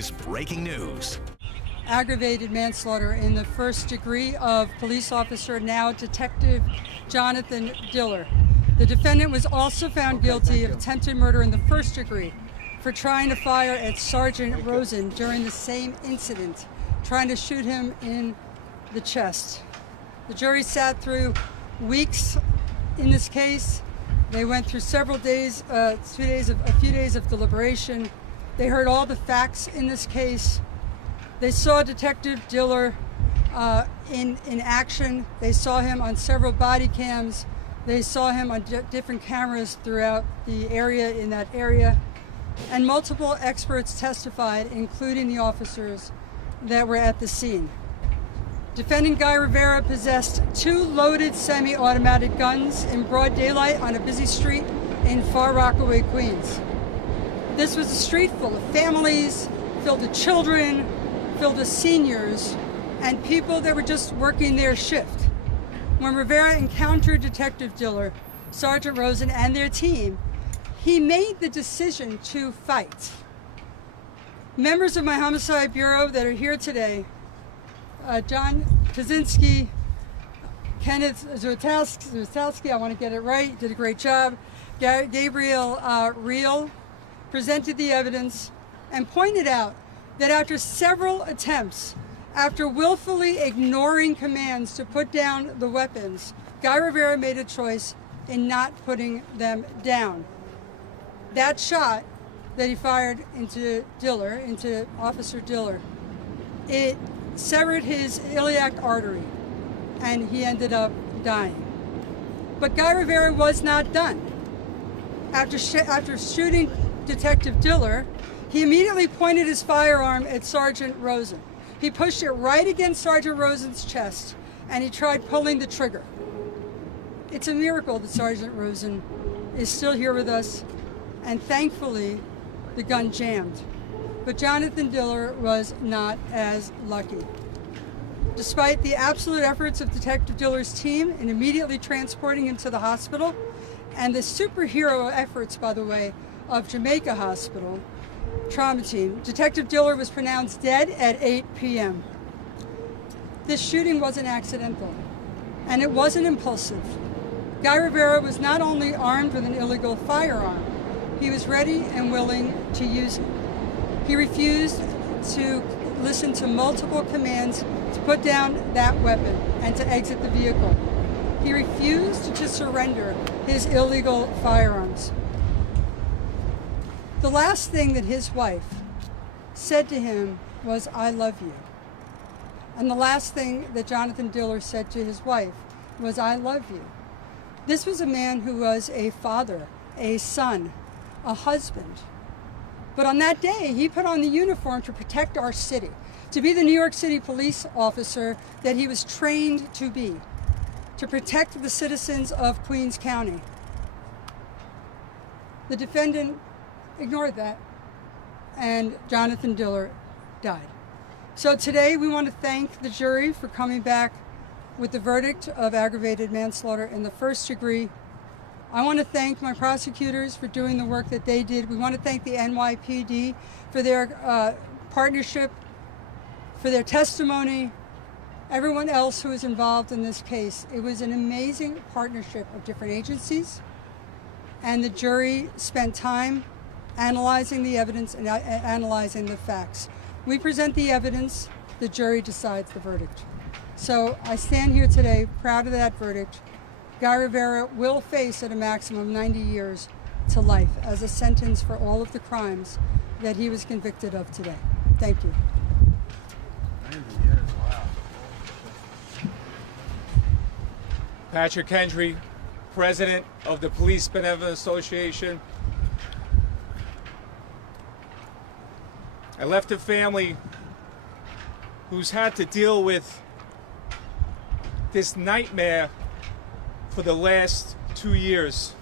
NYPD's breaking news. Aggravated manslaughter in the first degree of police officer, now Detective Jonathan Diller. The defendant was also found guilty of attempted murder in the first degree for trying to fire at Sergeant Rosen during the same incident, trying to shoot him in the chest. The jury sat through weeks in this case. They went through several days, a few days of deliberation. They heard all the facts in this case. They saw Detective Diller in action. They saw him on several body cams. They saw him on different cameras throughout the area, in that area. And multiple experts testified, including the officers that were at the scene. Defendant Guy Rivera possessed 2 loaded semi-automatic guns in broad daylight on a busy street in Far Rockaway, Queens. This was a street full of families, filled with children, filled with seniors, and people that were just working their shift. When Rivera encountered Detective Diller, Sergeant Rosen, and their team, he made the decision to fight. Members of my Homicide Bureau that are here today, John Kaczynski, Kenneth Zutowski, I want to get it right, did a great job, Gabriel Reel, presented the evidence and pointed out that after several attempts, after willfully ignoring commands to put down the weapons, Guy Rivera made a choice in not putting them down. That shot that he fired into Diller, into Officer Diller, it severed his iliac artery, and he ended up dying. But Guy Rivera was not done. After shooting Detective Diller, he immediately pointed his firearm at Sergeant Rosen. He pushed it right against Sergeant Rosen's chest, and he tried pulling the trigger. It's a miracle that Sergeant Rosen is still here with us, and thankfully, the gun jammed. But Jonathan Diller was not as lucky. Despite the absolute efforts of Detective Diller's team in immediately transporting him to the hospital, and the superhero efforts, by the way, of Jamaica Hospital trauma team, Detective Diller was pronounced dead at 8 p.m. This shooting wasn't accidental, and it wasn't impulsive. Guy Rivera was not only armed with an illegal firearm, he was ready and willing to use it. He refused to listen to multiple commands to put down that weapon and to exit the vehicle. He refused to surrender his illegal firearms. The last thing that his wife said to him was, "I love you." And the last thing that Jonathan Diller said to his wife was, "I love you." This was a man who was a father, a son, a husband. But on that day, he put on the uniform to protect our city, to be the New York City police officer that he was trained to be, to protect the citizens of Queens County. The defendant ignored that, and Jonathan Diller died. So today we want to thank the jury for coming back with the verdict of aggravated manslaughter in the first degree. I want to thank my prosecutors for doing the work that they did. We want to thank the NYPD for their partnership, for their testimony, everyone else who was involved in this case. It was an amazing partnership of different agencies, and the jury spent time analyzing the evidence and analyzing the facts. We present the evidence, the jury decides the verdict. So I stand here today proud of that verdict. Guy Rivera will face at a maximum of 90 years to life as a sentence for all of the crimes that he was convicted of today. Thank you. 90 years, wow. Patrick Hendry, President of the Police Benevolent Association. I left a family who's had to deal with this nightmare for the last 2 years.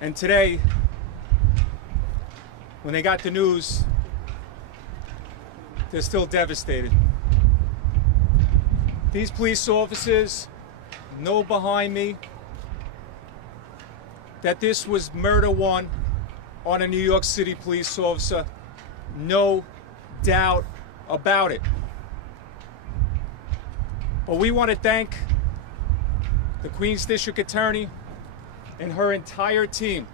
And today, when they got the news, they're still devastated. These police officers know behind me that this was murder one on a New York City police officer no doubt about it. But we want to thank the Queens District Attorney and her entire team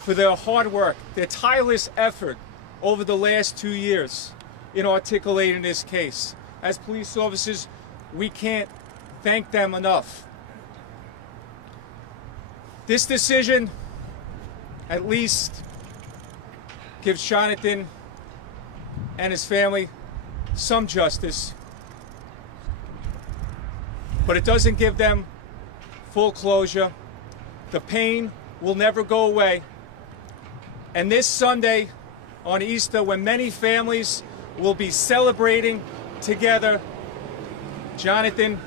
for their hard work, their tireless effort over the last 2 years in articulating this case. As police officers, we can't thank them enough. This decision at least gives Jonathan and his family some justice, but it doesn't give them full closure. The pain will never go away. And this Sunday on Easter, when many families will be celebrating together, Jonathan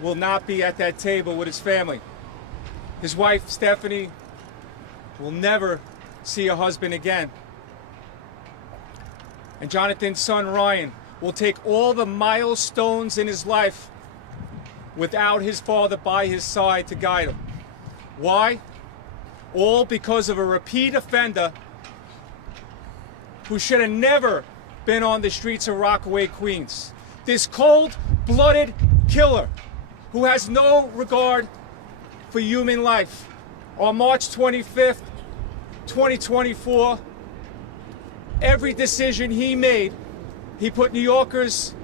will not be at that table with his family. His wife, Stephanie, will never see her husband again. And Jonathan's son, Ryan, will take all the milestones in his life without his father by his side to guide him. Why? All because of a repeat offender who should have never been on the streets of Rockaway, Queens. This cold-blooded killer who has no regard for human life. On March 25th, 2024, every decision he made, he put New Yorkers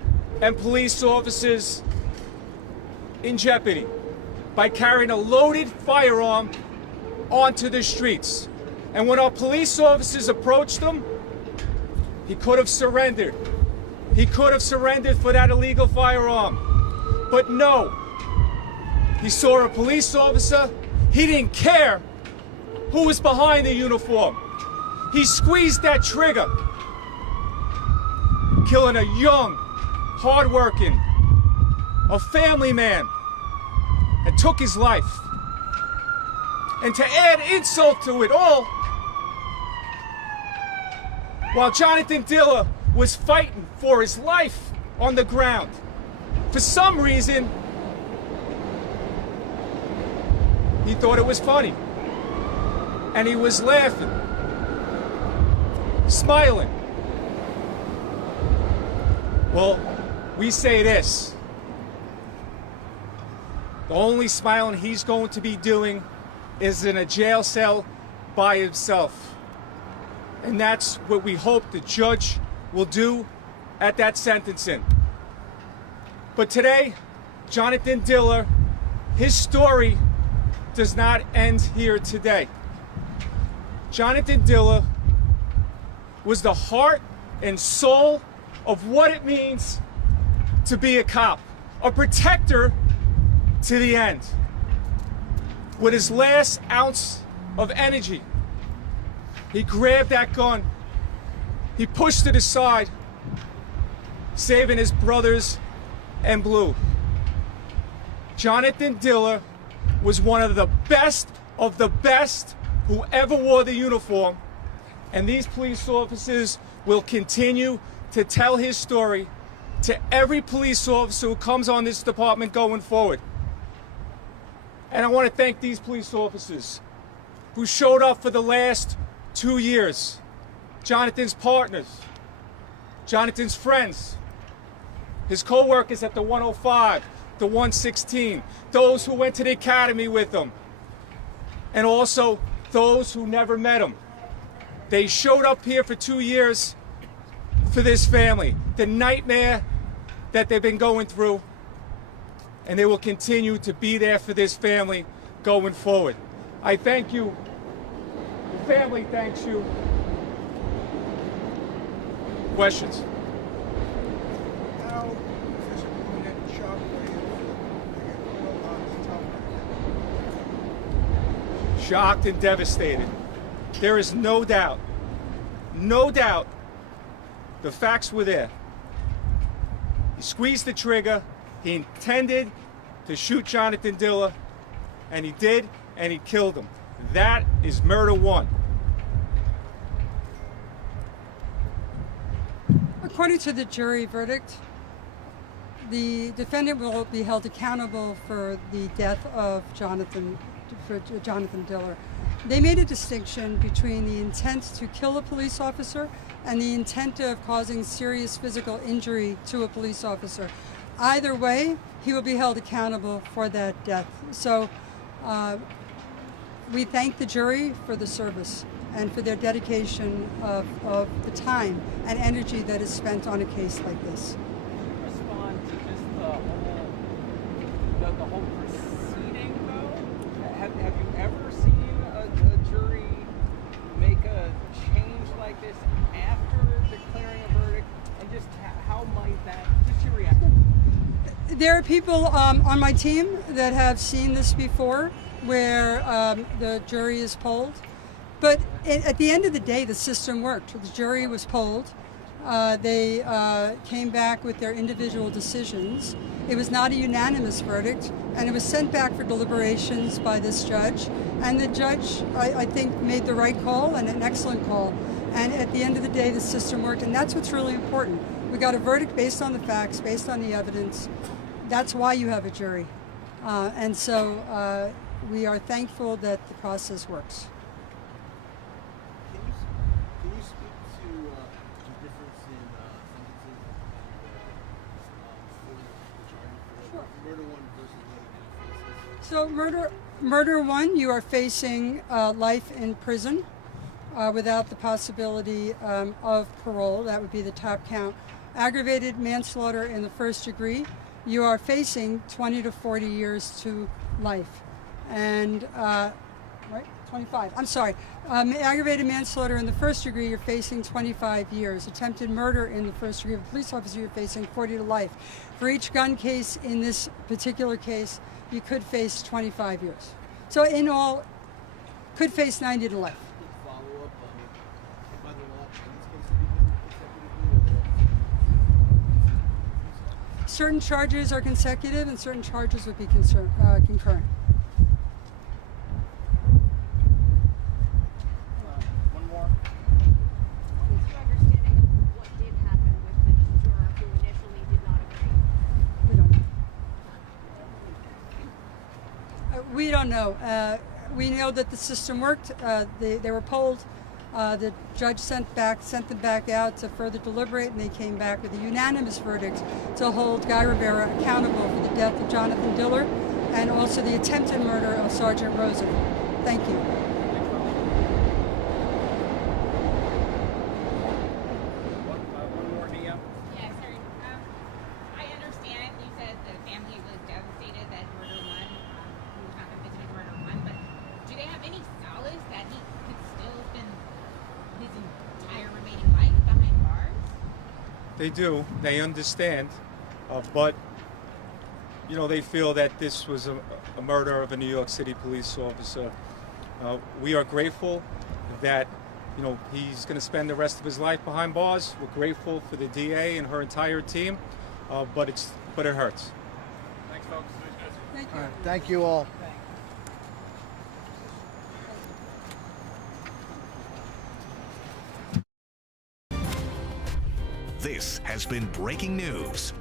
and police officers in jeopardy by carrying a loaded firearm onto the streets. And when our police officers approached him, he could have surrendered. He could have surrendered for that illegal firearm. But no, he saw a police officer. He didn't care who was behind the uniform. He squeezed that trigger, killing a young, hardworking, a family man, and took his life. And to add insult to it all, while Jonathan Diller was fighting for his life on the ground, for some reason, he thought it was funny. And he was laughing, smiling. Well, we say this. The only smiling he's going to be doing is in a jail cell by himself. And that's what we hope the judge will do at that sentencing. But today, Jonathan Diller, his story does not end here today. Jonathan Diller was the heart and soul of what it means to be a cop, a protector to the end. With his last ounce of energy, he grabbed that gun, he pushed it aside, saving his brothers in blue. Jonathan Diller was one of the best who ever wore the uniform, and these police officers will continue to tell his story to every police officer who comes on this department going forward. And I want to thank these police officers who showed up for the last 2 years. Jonathan's partners, Jonathan's friends, his co-workers at the 105, the 116, those who went to the academy with him, and also those who never met him. They showed up here for 2 years for this family, the nightmare that they've been going through, and they will continue to be there for this family going forward. I thank you. The family thanks you. Questions? How disappointed and shocked were you to get called on the top of it? Shocked and devastated. There is no doubt, the facts were there. He squeezed the trigger. He intended to shoot Jonathan Diller, and he did, and he killed him. That is murder one. According to the jury verdict, the defendant will be held accountable for the death of Jonathan Diller. they made a distinction between the intent to kill a police officer and the intent of causing serious physical injury to a police officer. Either way, he will be held accountable for that death. So we thank the jury for the service and for their dedication of the time and energy that is spent on a case like this. Respond to just the whole proceeding, though. Have you ever seen a jury make a change like this after declaring a verdict? And just how might that, just your reaction? There are people on my team that have seen this before, where the jury is polled. But at the end of the day, the system worked. The jury was polled. They came back with their individual decisions. It was not a unanimous verdict, and it was sent back for deliberations by this judge. And the judge, I think, made the right call and an excellent call. And at the end of the day, the system worked, and that's what's really important. We got a verdict based on the facts, based on the evidence. That's why you have a jury. And so we are thankful that the process works. Can you speak to the difference in sentences for the charge for murder one versus the other cases? So murder one, you are facing life in prison without the possibility of parole. That would be the top count. Aggravated manslaughter in the first degree, you are facing 20 to 40 years to life. And, right, 25, I'm sorry. Aggravated manslaughter in the first degree, you're facing 25 years. Attempted murder in the first degree of a police officer, you're facing 40 to life. For each gun case in this particular case, you could face 25 years. So in all, could face 90 to life. Follow-up by the law, can these cases be done consecutively? Certain charges are consecutive and certain charges would be concurrent. One more. What is your understanding of what did happen with the juror who initially did not agree? We don't know. We don't know. We know that the system worked. They were polled. The judge sent them back out to further deliberate, and they came back with a unanimous verdict to hold Guy Rivera accountable for the death of Jonathan Diller and also the attempted murder of Sergeant Rosen. Thank you. One more, Nia. Yeah, sir. I understand you said the family was devastated that murder one, he was not convicted of murder one, but do they have any solace that he could still spend his entire remaining life behind bars? They do. They understand. But, you know, they feel that this was a murder of a New York City police officer. We are grateful that, you know, he's going to spend the rest of his life behind bars. We're grateful for the DA and her entire team, but it hurts. Thanks, folks. Thank you. All right, thank you all. This has been breaking news.